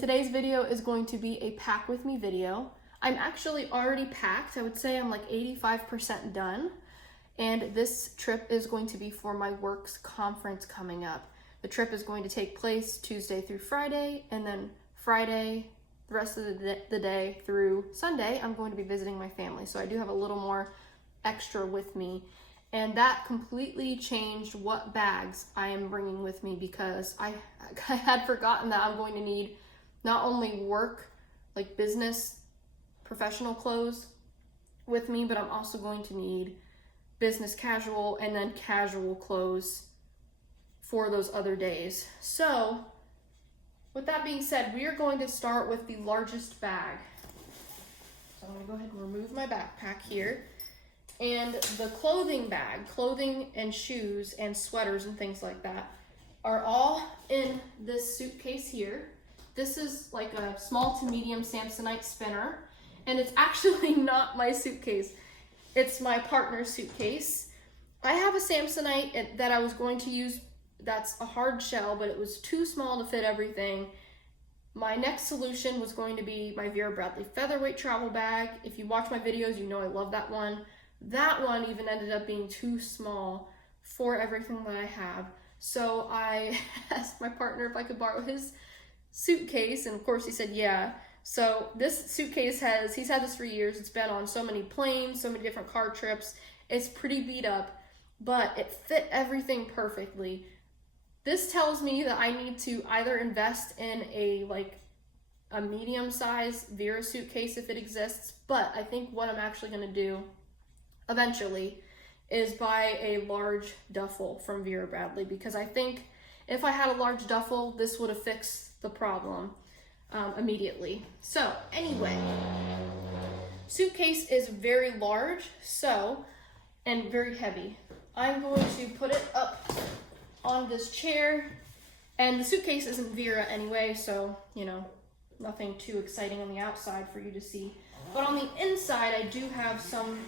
Today's video is going to be a pack with me video. I'm actually already packed. I would say I'm like 85% done. And this trip is going to be for my work's conference coming up. The trip is going to take place Tuesday through Friday, and then Friday, the rest of the day through Sunday, I'm going to be visiting my family. So I do have a little more extra with me. And that completely changed what bags I am bringing with me, because I had forgotten that I'm going to need not only work, like business, professional clothes with me, but I'm also going to need business casual and then casual clothes for those other days. So with that being said, we are going to start with the largest bag. So I'm gonna go ahead and remove my backpack here. And the clothing bag, clothing and shoes and sweaters and things like that are all in this suitcase here. This is like a small to medium Samsonite spinner, and it's actually not my suitcase. It's my partner's suitcase. I have a Samsonite that I was going to use that's a hard shell, but it was too small to fit everything. My next solution was going to be my Vera featherweight travel bag. If you watch my videos, you know I love that one. That one even ended up being too small for everything that I have. So I asked my partner if I could borrow his suitcase, and of course he said yeah. So this suitcase he's had this for years. It's been on so many planes, so many different car trips. It's pretty beat up, but it fit everything perfectly. This tells me that I need to either invest in a medium-sized Vera suitcase if it exists, but I think what I'm actually gonna do eventually is buy a large duffel from Vera Bradley, because I think if I had a large duffel, this would have fixed the problem immediately. So anyway, suitcase is very large, and very heavy. I'm going to put it up on this chair, and the suitcase isn't Vera anyway, so you know, nothing too exciting on the outside for you to see, but on the inside I do have some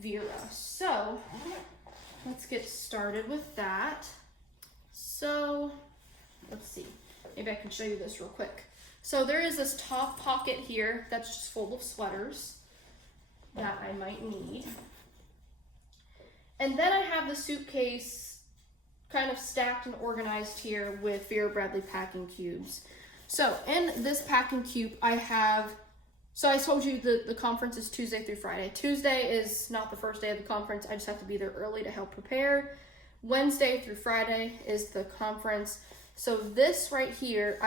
Vera. So let's get started with that. So let's see, maybe I can show you this real quick. So there is this top pocket here that's just full of sweaters that I might need. And then I have the suitcase kind of stacked and organized here with Vera Bradley packing cubes. So in this packing cube so I told you the conference is Tuesday through Friday. Tuesday is not the first day of the conference. I just have to be there early to help prepare. Wednesday through Friday is the conference. So this right here,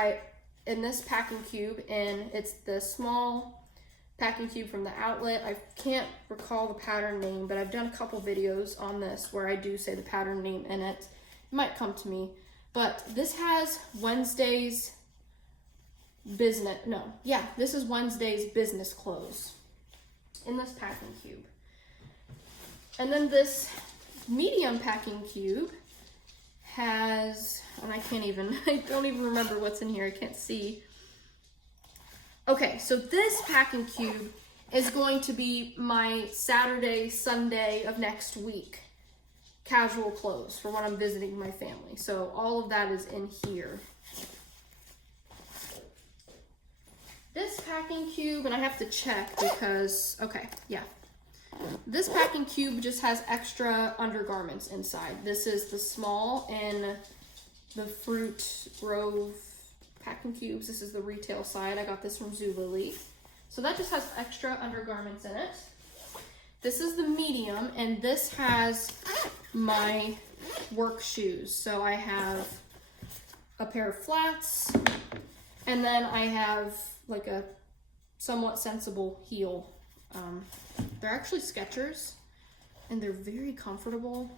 in this packing cube, and it's the small packing cube from the outlet. I can't recall the pattern name, but I've done a couple videos on this where I do say the pattern name in it. It might come to me. But this has Wednesday's this is Wednesday's business clothes in this packing cube. And then this medium packing cube has, and I don't even remember what's in here. I can't see. Okay, so this packing cube is going to be my Saturday, Sunday of next week casual clothes for when I'm visiting my family. So all of that is in here. This packing cube, and I have to check because, okay, yeah. This packing cube just has extra undergarments inside. This is the small in the Fruit Grove packing cubes. This is the retail side. I got this from Zulily. So that just has extra undergarments in it. This is the medium, and this has my work shoes. So I have a pair of flats, and then I have like a somewhat sensible heel. They're actually Skechers, and they're very comfortable.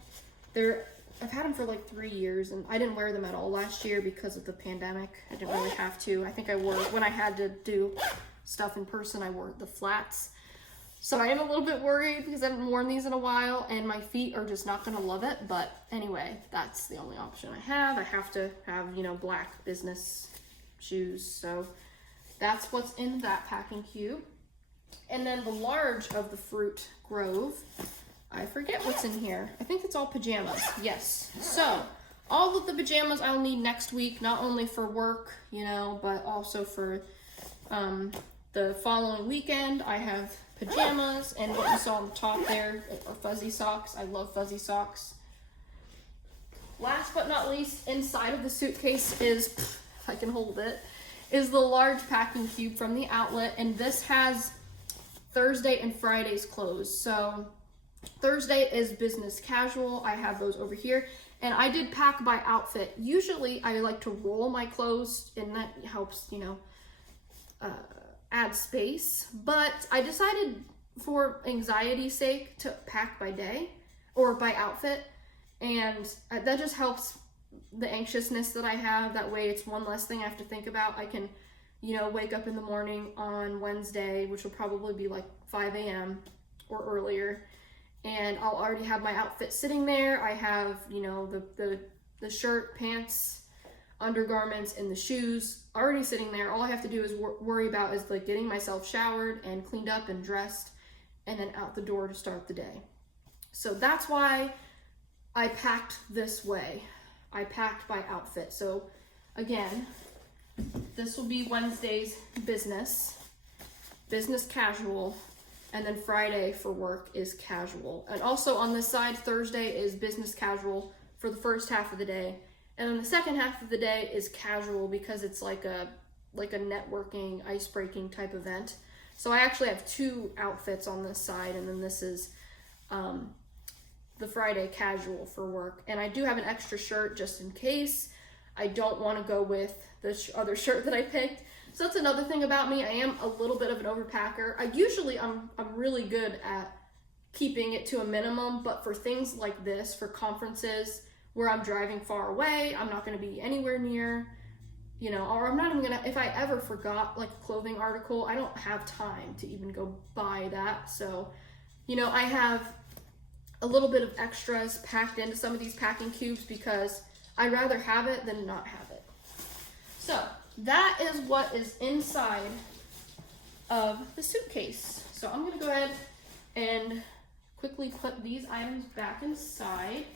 I've had them for like 3 years, and I didn't wear them at all last year because of the pandemic. I didn't really have to. I think I wore, when I had to do stuff in person, I wore the flats. So I am a little bit worried because I haven't worn these in a while, and my feet are just not gonna love it. But anyway, that's the only option I have. I have to have, you know, black business shoes. So that's what's in that packing cube. And then the large of the Fruit Grove, I forget what's in here. I think it's all pajamas. Yes. So all of the pajamas I'll need next week, not only for work, you know, but also for the following weekend. I have pajamas, and what you saw on the top there are fuzzy socks. I love fuzzy socks. Last but not least, inside of the suitcase is, if I can hold it, is the large packing cube from the outlet, and this has Thursday and Friday's clothes. So Thursday is business casual. I have those over here, and I did pack by outfit. Usually I like to roll my clothes, and that helps, you know, add space, but I decided for anxiety's sake to pack by day or by outfit, and that just helps the anxiousness that I have. That way it's one less thing I have to think about. I can, you know, wake up in the morning on Wednesday, which will probably be like 5 a.m. or earlier, and I'll already have my outfit sitting there. I have, you know, the shirt, pants, undergarments, and the shoes already sitting there. All I have to do is worry about is like getting myself showered and cleaned up and dressed, and then out the door to start the day. So that's why I packed this way. I packed by outfit. So again, this will be Wednesday's business casual, and then Friday for work is casual. And also on this side, Thursday is business casual for the first half of the day, and then the second half of the day is casual because it's like a networking, ice-breaking type event. So I actually have two outfits on this side, and then this is the Friday casual for work. And I do have an extra shirt just in case I don't want to go with the other shirt that I picked. So that's another thing about me. I am a little bit of an overpacker. I'm really good at keeping it to a minimum, but for things like this, for conferences where I'm driving far away, I'm not going to be anywhere near, you know, or I'm not even going to, if I ever forgot like a clothing article, I don't have time to even go buy that. So, you know, I have a little bit of extras packed into some of these packing cubes because I'd rather have it than not have it. So that is what is inside of the suitcase. So I'm going to go ahead and quickly put these items back inside.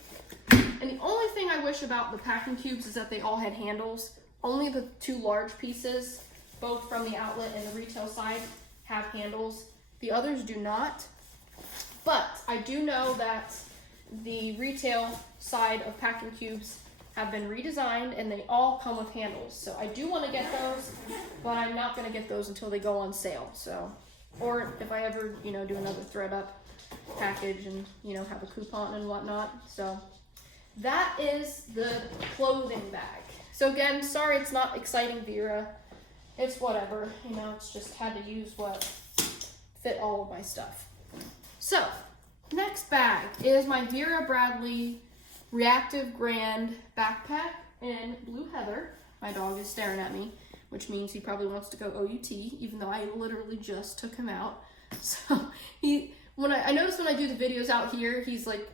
And the only thing I wish about the packing cubes is that they all had handles. Only the two large pieces, both from the outlet and the retail side, have handles. The others do not. But I do know that the retail side of packing cubes have been redesigned, and they all come with handles. So I do want to get those, but I'm not going to get those until they go on sale. So, or if I ever, you know, do another thread up package and, you know, have a coupon and whatnot. So that is the clothing bag. So again, sorry it's not exciting, Vera. It's whatever, you know, it's just had to use what fit all of my stuff. So, next bag is my Vera Bradley Reactive Grand backpack in Blue Heather. My dog is staring at me, which means he probably wants to go OUT, even though I literally just took him out. So I notice when I do the videos out here, he's like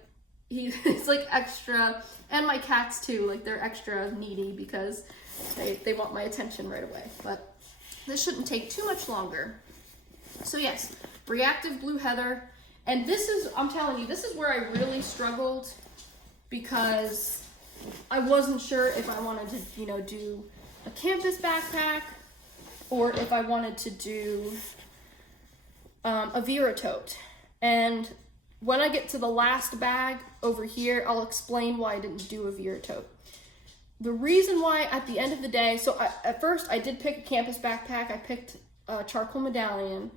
extra, and my cats too, like they're extra needy because they want my attention right away. But this shouldn't take too much longer. So yes, Reactive Blue Heather. And this is, I'm telling you, this is where I really struggled because I wasn't sure if I wanted to, you know, do a campus backpack or if I wanted to do a Vera tote. And when I get to the last bag over here, I'll explain why I didn't do a Vera tote. The reason why at the end of the day, so at first I did pick a campus backpack. I picked a charcoal medallion.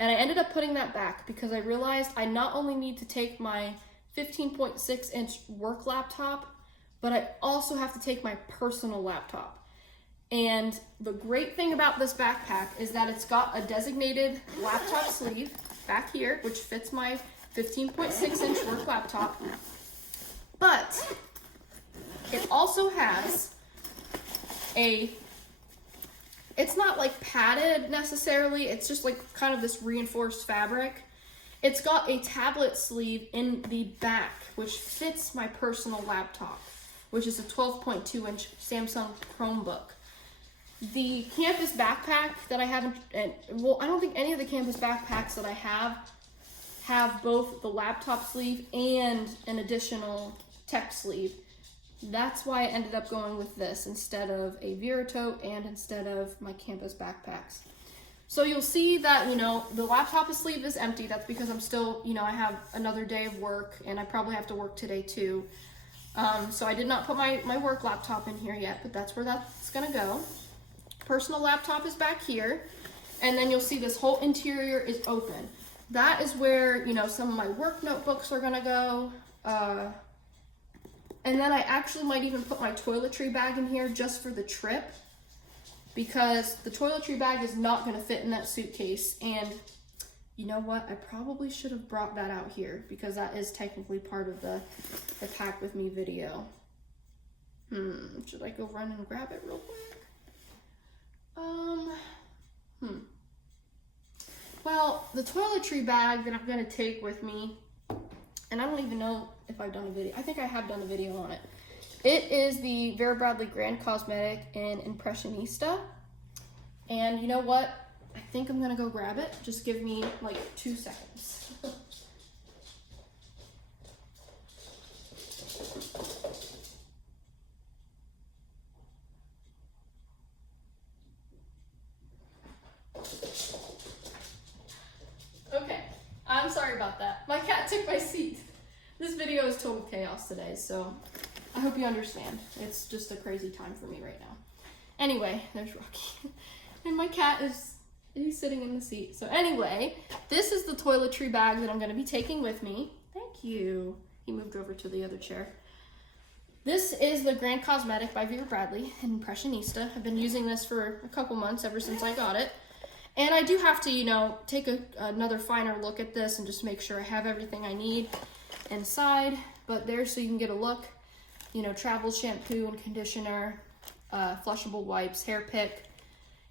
And I ended up putting that back because I realized I not only need to take my 15.6 inch work laptop, but I also have to take my personal laptop. And the great thing about this backpack is that it's got a designated laptop sleeve back here, which fits my 15.6 inch work laptop. But it also has it's not like padded necessarily, it's just like kind of this reinforced fabric. It's got a tablet sleeve in the back, which fits my personal laptop, which is a 12.2 inch Samsung Chromebook. The campus backpack that I have, well, I don't think any of the campus backpacks that I have both the laptop sleeve and an additional tech sleeve. That's why I ended up going with this instead of a Vera tote and instead of my campus backpacks. So you'll see that, you know, the laptop sleeve is empty. That's because I'm still, you know, I have another day of work and I probably have to work today too. So I did not put my work laptop in here yet, but that's where that's gonna go. Personal laptop is back here. And then you'll see this whole interior is open. That is where, you know, some of my work notebooks are gonna go. And then I actually might even put my toiletry bag in here just for the trip, because the toiletry bag is not gonna fit in that suitcase. And you know what? I probably should have brought that out here because that is technically part of the pack with me video. Should I go run and grab it real quick? Well, the toiletry bag that I'm gonna take with me, and I don't even know if I've done a video. I think I have done a video on it. It is the Vera Bradley Grand Cosmetic in Impressionista. And you know what? I think I'm gonna go grab it. Just give me like 2 seconds. Okay, I'm sorry about that. My cat took my seat. This video is total chaos today, so I hope you understand. It's just a crazy time for me right now. Anyway, there's Rocky. And my cat he's sitting in the seat. So anyway, this is the toiletry bag that I'm gonna be taking with me. Thank you. He moved over to the other chair. This is the Grand Cosmetic by Vera Bradley in Impressionista. I've been using this for a couple months, ever since I got it. And I do have to, you know, take another finer look at this and just make sure I have everything I need inside. But there's so you can get a look. You know, travel shampoo and conditioner, flushable wipes, hair pick,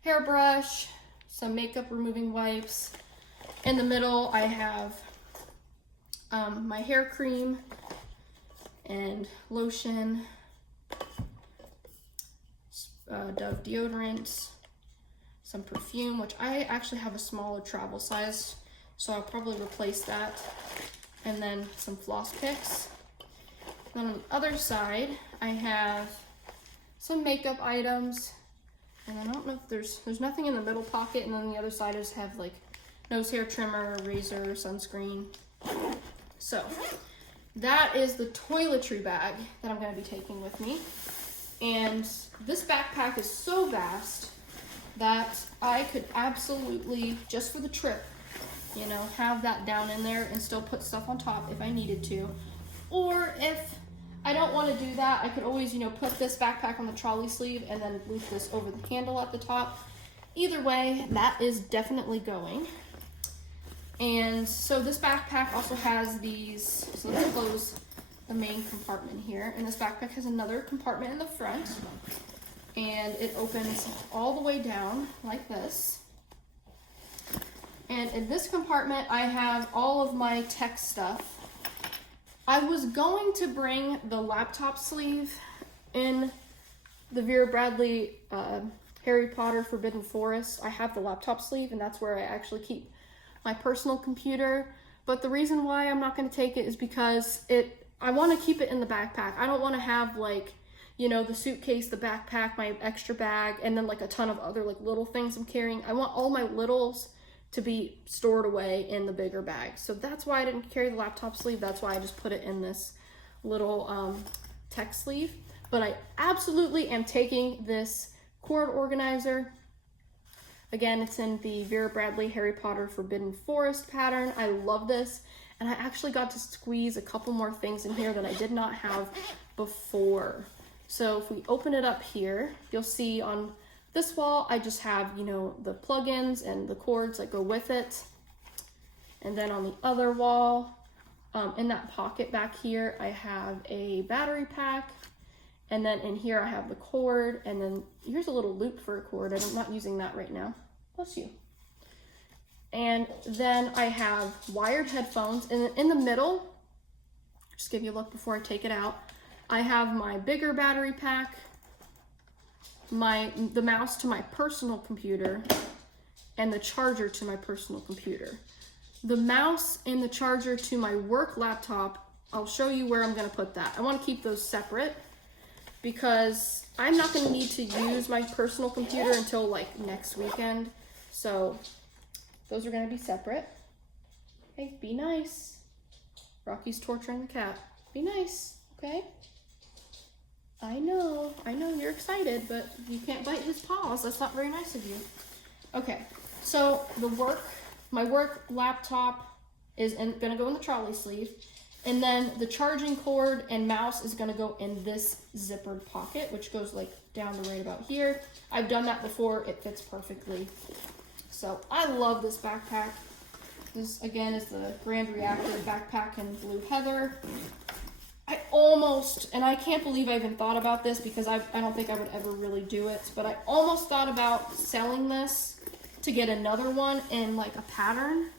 hairbrush, some makeup removing wipes. In the middle, I have my hair cream and lotion, Dove deodorant, some perfume, which I actually have a smaller travel size, so I'll probably replace that, and then some floss picks. Then on the other side, I have some makeup items, and I don't know if there's nothing in the middle pocket, and then the other side I just have like nose hair trimmer, razor, sunscreen. So that is the toiletry bag that I'm going to be taking with me. And this backpack is so vast that I could absolutely, just for the trip, you know, have that down in there and still put stuff on top if I needed to. Or if I don't want to do that, I could always, you know, put this backpack on the trolley sleeve and then loop this over the handle at the top. Either way, that is definitely going. And so this backpack also has these, so let's close the main compartment here. And this backpack has another compartment in the front. And it opens all the way down like this. And in this compartment, I have all of my tech stuff. I was going to bring the laptop sleeve in the Vera Bradley Harry Potter Forbidden Forest. I have the laptop sleeve, and that's where I actually keep my personal computer. But the reason why I'm not going to take it is because I want to keep it in the backpack. I don't want to have, like, you know, the suitcase, the backpack, my extra bag, and then like a ton of other like little things I'm carrying. I want all my littles to be stored away in the bigger bag. So that's why I didn't carry the laptop sleeve. That's why I just put it in this little tech sleeve. But I absolutely am taking this cord organizer. Again, it's in the Vera Bradley Harry Potter Forbidden Forest pattern. I love this. And I actually got to squeeze a couple more things in here that I did not have before. So if we open it up here, you'll see on this wall, I just have, you know, the plugins and the cords that go with it. And then on the other wall, in that pocket back here, I have a battery pack. And then in here, I have the cord. And then here's a little loop for a cord. I'm not using that right now. Bless you. And then I have wired headphones. And in the middle, just give you a look before I take it out, I have my bigger battery pack, the mouse to my personal computer, and the charger to my personal computer. The mouse and the charger to my work laptop, I'll show you where I'm going to put that. I want to keep those separate. because I'm not going to need to use my personal computer until like next weekend. So those are going to be separate. Hey, be nice. Rocky's torturing the cat. Be nice, okay? I know you're excited, but you can't bite his paws. That's not very nice of you. Okay, so my work laptop is gonna go in the trolley sleeve, and then the charging cord and mouse is gonna go in this zippered pocket, which goes like down to right about here. I've done that before, it fits perfectly. So I love this backpack. This again is the Grand Reactor backpack in Blue Heather. And I can't believe I even thought about this because I don't think I would ever really do it, but I almost thought about selling this to get another one in like a pattern.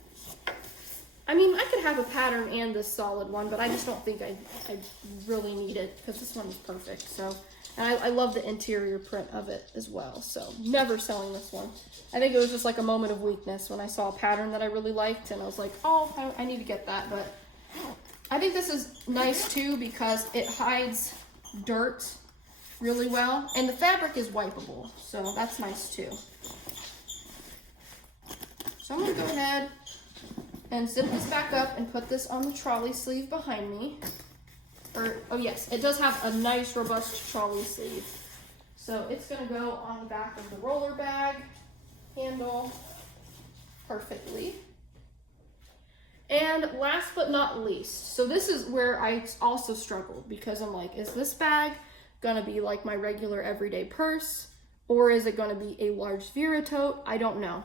I mean, I could have a pattern and this solid one, but I just don't think I really need it because this one is perfect. So, and I love the interior print of it as well. So never selling this one. I think it was just like a moment of weakness when I saw a pattern that I really liked and I was like, oh, I need to get that. But I think this is nice too because it hides dirt really well, and the fabric is wipeable, so that's nice too. So I'm gonna go ahead and zip this back up and put this on the trolley sleeve behind me. Oh yes, it does have a nice robust trolley sleeve. So it's gonna go on the back of the roller bag handle perfectly. And last but not least, so this is where I also struggled because I'm like, is this bag gonna be like my regular everyday purse, or is it gonna be a large Vera tote? I don't know.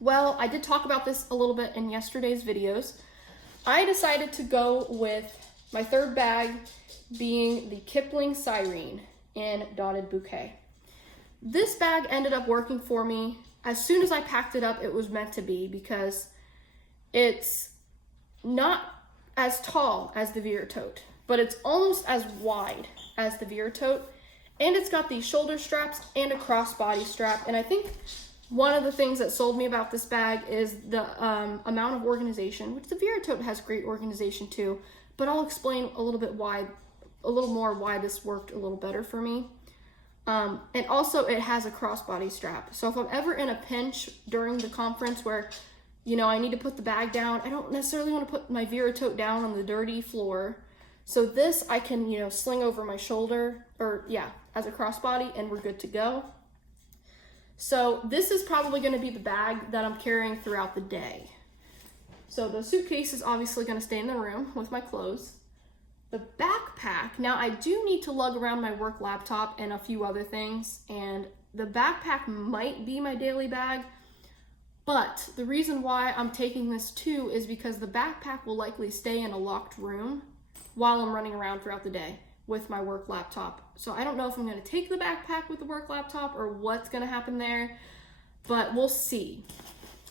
Well, I did talk about this a little bit in yesterday's videos. I decided to go with my third bag being the Kipling Siren in Dotted Bouquet. This bag ended up working for me. As soon as I packed it up, it was meant to be because it's not as tall as the Vera tote, but it's almost as wide as the Vera tote, and it's got these shoulder straps and a crossbody strap. And I think one of the things that sold me about this bag is the amount of organization, which the Vera tote has great organization too, but I'll explain a little more why this worked a little better for me. And also it has a crossbody strap, so if I'm ever in a pinch during the conference where I need to put the bag down, I don't necessarily want to put my Vera tote down on the dirty floor. So this I can, sling over my shoulder, as a crossbody, and we're good to go. So this is probably going to be the bag that I'm carrying throughout the day. So the suitcase is obviously going to stay in the room with my clothes. The backpack, now I do need to lug around my work laptop and a few other things, and the backpack might be my daily bag. But the reason why I'm taking this too is because the backpack will likely stay in a locked room while I'm running around throughout the day with my work laptop. So I don't know if I'm going to take the backpack with the work laptop or what's going to happen there, but we'll see.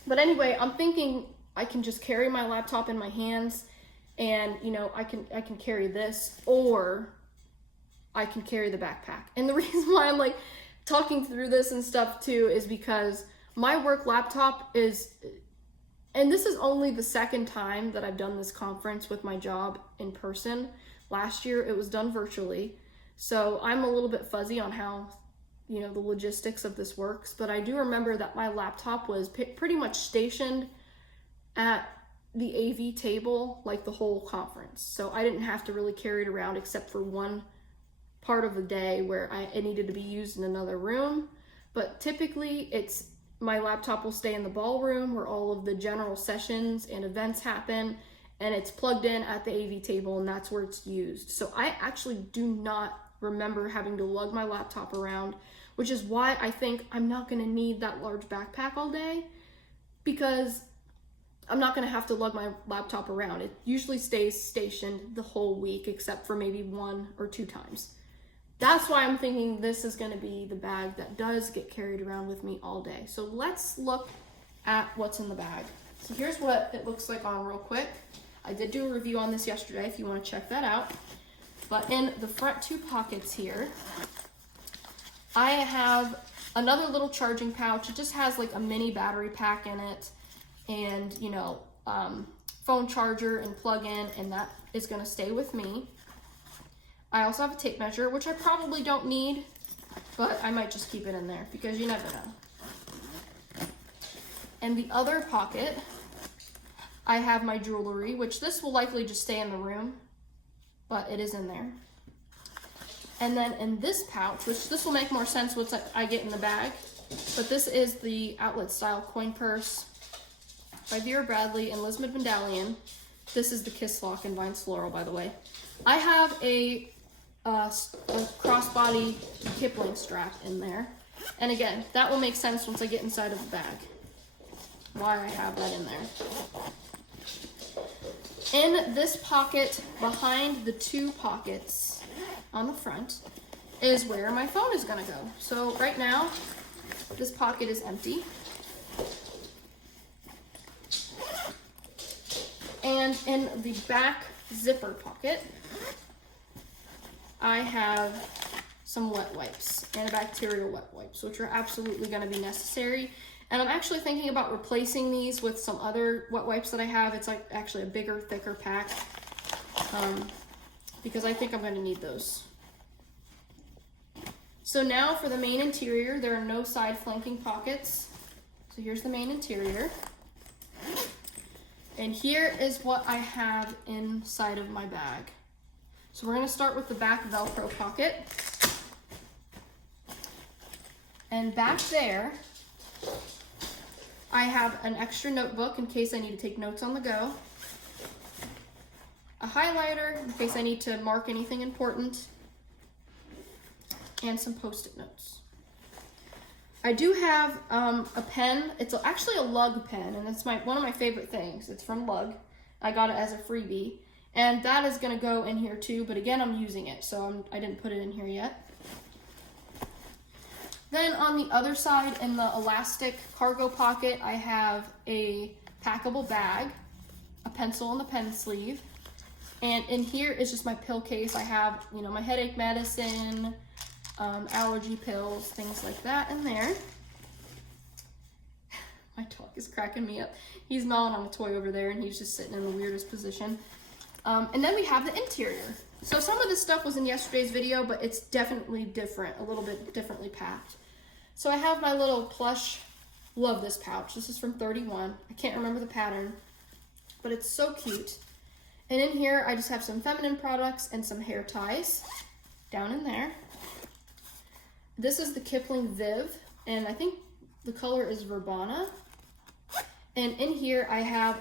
But anyway, I'm thinking I can just carry my laptop in my hands and, I can carry this, or I can carry the backpack. And the reason why I'm like talking through this and stuff too is because my work laptop and this is only the second time that I've done this conference with my job in person. Last year it was done virtually. So I'm a little bit fuzzy on how, the logistics of this works, but I do remember that my laptop was pretty much stationed at the AV table like the whole conference. So I didn't have to really carry it around except for one part of the day where it needed to be used in another room. But typically my laptop will stay in the ballroom where all of the general sessions and events happen, and it's plugged in at the AV table, and that's where it's used. So I actually do not remember having to lug my laptop around, which is why I think I'm not going to need that large backpack all day, because I'm not going to have to lug my laptop around. It usually stays stationed the whole week except for maybe 1 or 2 times. That's why I'm thinking this is going to be the bag that does get carried around with me all day. So let's look at what's in the bag. So here's what it looks like on real quick. I did do a review on this yesterday if you want to check that out. But in the front 2 pockets here, I have another little charging pouch. It just has like a mini battery pack in it and, phone charger and plug-in, and that is going to stay with me. I also have a tape measure, which I probably don't need, but I might just keep it in there because you never know. In the other pocket, I have my jewelry, which this will likely just stay in the room, but it is in there. And then in this pouch, which this will make more sense once I get in the bag, but this is the outlet style coin purse by Vera Bradley and Liz Medallion. This is the Kiss Lock and Vines Floral, by the way. I have a crossbody Kipling strap in there. And again, that will make sense once I get inside of the bag, why I have that in there. In this pocket, behind the two pockets on the front, is where my phone is gonna go. So right now, this pocket is empty. And in the back zipper pocket, I have some wet wipes, antibacterial wet wipes, which are absolutely gonna be necessary. And I'm actually thinking about replacing these with some other wet wipes that I have. It's like actually a bigger, thicker pack, because I think I'm gonna need those. So now for the main interior, there are no side flanking pockets. So here's the main interior. And here is what I have inside of my bag. So we're gonna start with the back Velcro pocket. And back there, I have an extra notebook in case I need to take notes on the go, a highlighter in case I need to mark anything important, and some Post-it notes. I do have a pen. It's actually a lug pen, and it's one of my favorite things. It's from Lug. I got it as a freebie, and that is gonna go in here too, but again, I'm using it, so I didn't put it in here yet. Then on the other side, in the elastic cargo pocket, I have a packable bag, a pencil in the pen sleeve, and in here is just my pill case. I have, my headache medicine, allergy pills, things like that in there. My dog is cracking me up. He's gnawing on a toy over there, and he's just sitting in the weirdest position. And then we have the interior. So some of this stuff was in yesterday's video, but it's definitely different, a little bit differently packed. So I have my little plush, love this pouch. This is from 31. I can't remember the pattern, but it's so cute. And in here, I just have some feminine products and some hair ties down in there. This is the Kipling Viv, and I think the color is Verbena. And in here I have,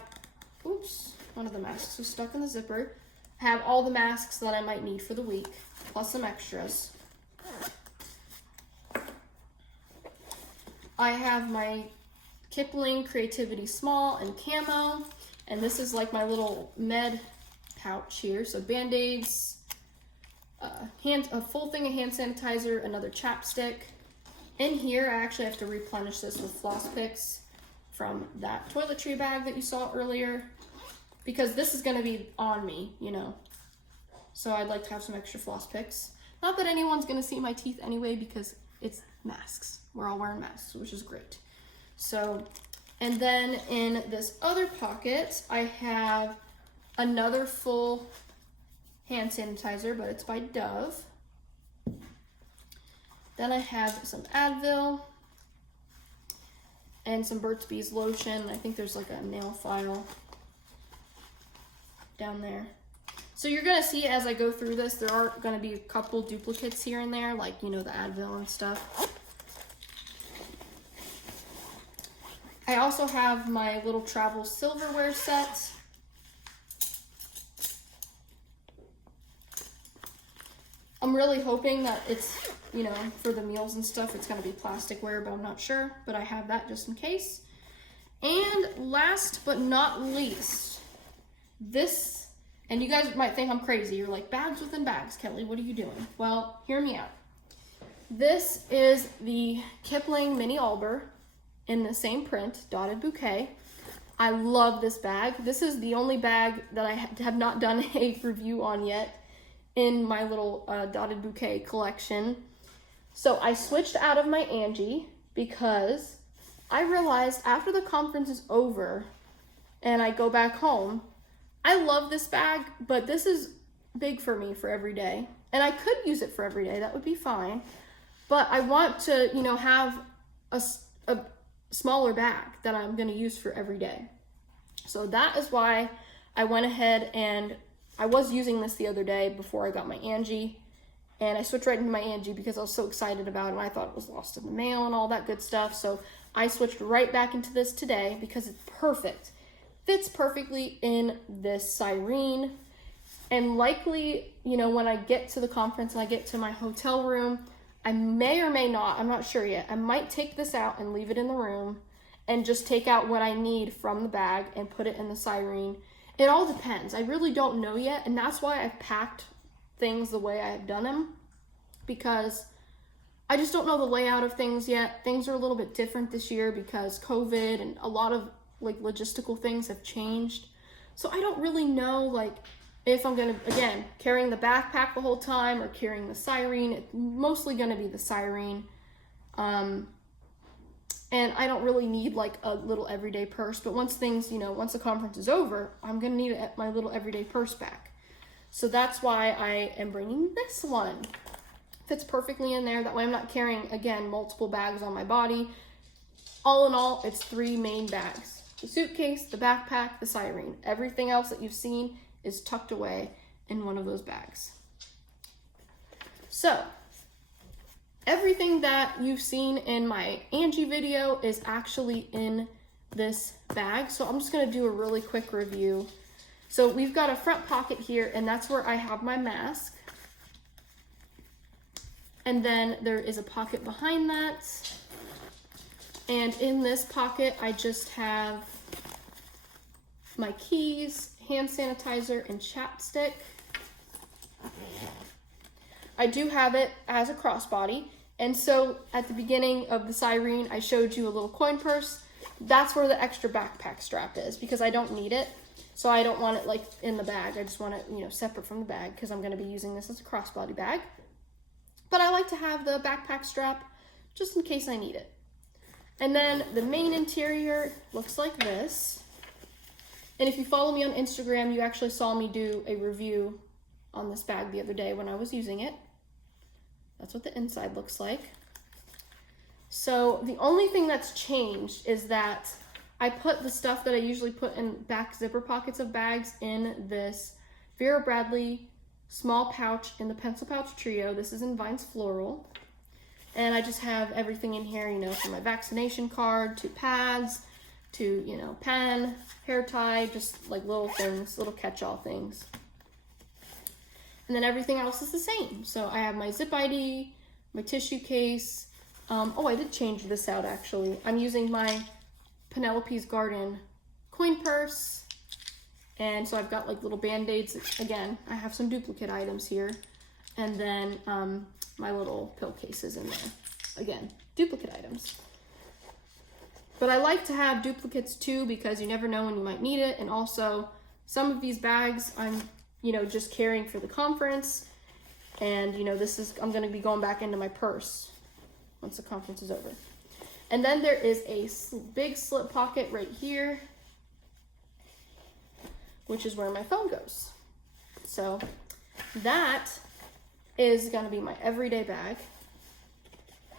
oops, one of the masks was stuck in the zipper. I have all the masks that I might need for the week, plus some extras. I have my Kipling Creativity Small and Camo, and this is like my little med pouch here. So Band-Aids, a full thing of hand sanitizer, another chapstick. In here, I actually have to replenish this with floss picks from that toiletry bag that you saw earlier, because this is gonna be on me, So I'd like to have some extra floss picks. Not that anyone's gonna see my teeth anyway, because it's masks. We're all wearing masks, which is great. So, and then in this other pocket, I have another full hand sanitizer, but it's by Dove. Then I have some Advil and some Burt's Bees lotion. I think there's like a nail file down there. So you're gonna see as I go through this, there are gonna be a couple duplicates here and there, like, the Advil and stuff. I also have my little travel silverware set. I'm really hoping that it's, for the meals and stuff, it's gonna be plasticware, but I'm not sure, but I have that just in case. And last but not least, this, and you guys might think I'm crazy. You're like, bags within bags, Kelly, what are you doing? Well, hear me out. This is the Kipling Mini Alber in the same print, dotted bouquet. I love this bag. This is the only bag that I have not done a review on yet in my little dotted bouquet collection. So I switched out of my Angie because I realized after the conference is over and I go back home, I love this bag, but this is big for me for every day. And I could use it for every day, that would be fine. But I want to, you know, have a smaller bag that I'm gonna use for every day. So that is why I went ahead and I was using this the other day before I got my Angie, and I switched right into my Angie because I was so excited about it and I thought it was lost in the mail and all that good stuff. So I switched right back into this today because it's perfect. Fits perfectly in this Cyrene. And likely, you know, when I get to the conference and I get to my hotel room, I may or may not, I'm not sure yet, I might take this out and leave it in the room and just take out what I need from the bag and put it in the Cyrene. It all depends. I really don't know yet, and that's why I've packed things the way I've done them, because I just don't know the layout of things yet. Things are a little bit different this year because COVID and a lot of like logistical things have changed. So I don't really know like if I'm gonna, again, carrying the backpack the whole time or carrying the Cyrene. It's mostly gonna be the Cyrene. And I don't really need like a little everyday purse, but once things, you know, once the conference is over, I'm gonna need my little everyday purse back. So that's why I am bringing this one. Fits perfectly in there. That way I'm not carrying, again, multiple bags on my body. All in all, it's 3 main bags. The suitcase, the backpack, the Cyrene. Everything else that you've seen is tucked away in one of those bags. So, everything that you've seen in my Angie video is actually in this bag. So I'm just gonna do a really quick review. So we've got a front pocket here, and that's where I have my mask. And then there is a pocket behind that. And in this pocket, I just have my keys, hand sanitizer, and chapstick. I do have it as a crossbody. And so at the beginning of the Cyrene, I showed you a little coin purse. That's where the extra backpack strap is because I don't need it. So I don't want it like in the bag. I just want it, you know, separate from the bag because I'm going to be using this as a crossbody bag. But I like to have the backpack strap just in case I need it. And then the main interior looks like this. And if you follow me on Instagram, you actually saw me do a review on this bag the other day when I was using it. That's what the inside looks like. So the only thing that's changed is that I put the stuff that I usually put in back zipper pockets of bags in this Vera Bradley small pouch in the pencil pouch trio. This is in Vines Floral. And I just have everything in here, you know, from my vaccination card to pads to, you know, pen, hair tie, just like little things, little catch-all things. And then everything else is the same. So I have my zip ID, my tissue case. Oh, I did change this out actually. I'm using my Penelope's Garden coin purse. And so I've got like little band-aids. Again, I have some duplicate items here. And then my little pill cases in there. Again, duplicate items. But I like to have duplicates too because you never know when you might need it. And also some of these bags I'm, you know, just carrying for the conference. And, you know, I'm going to be going back into my purse once the conference is over. And then there is a big slip pocket right here, which is where my phone goes. So that is going to be my everyday bag.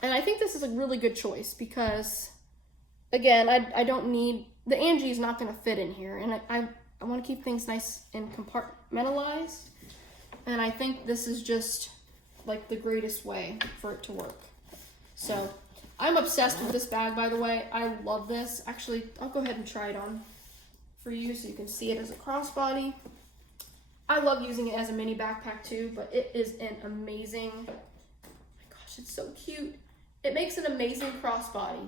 And I think this is a really good choice because, again, I don't need, the Angie is not going to fit in here. And I want to keep things nice and compartmentalized. And I think this is just like the greatest way for it to work. So I'm obsessed with this bag, by the way. I love this. Actually, I'll go ahead and try it on for you so you can see it as a crossbody. I love using it as a mini backpack too, but it is an amazing, oh my gosh, it's so cute. It makes an amazing crossbody.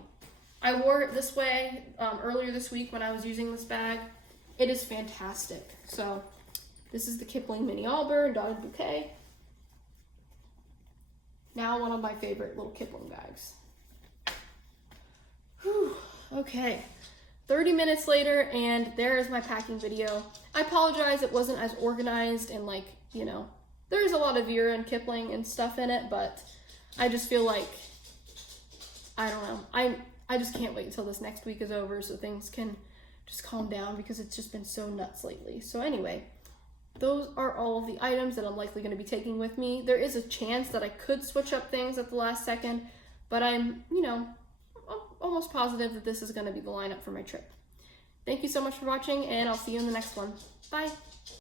I wore it this way earlier this week when I was using this bag. It is fantastic. So this is the Kipling Mini Albert Dotted Bouquet. Now one of my favorite little Kipling bags. Whew, okay. 30 minutes later, and there is my packing video. I apologize it wasn't as organized and like, you know, there's a lot of Vera and Kipling and stuff in it, but I just feel like, I don't know, I just can't wait until this next week is over so things can just calm down because it's just been so nuts lately. So anyway, those are all of the items that I'm likely going to be taking with me. There is a chance that I could switch up things at the last second, but I'm, you know, almost positive that this is going to be the lineup for my trip. Thank you so much for watching, and I'll see you in the next one. Bye!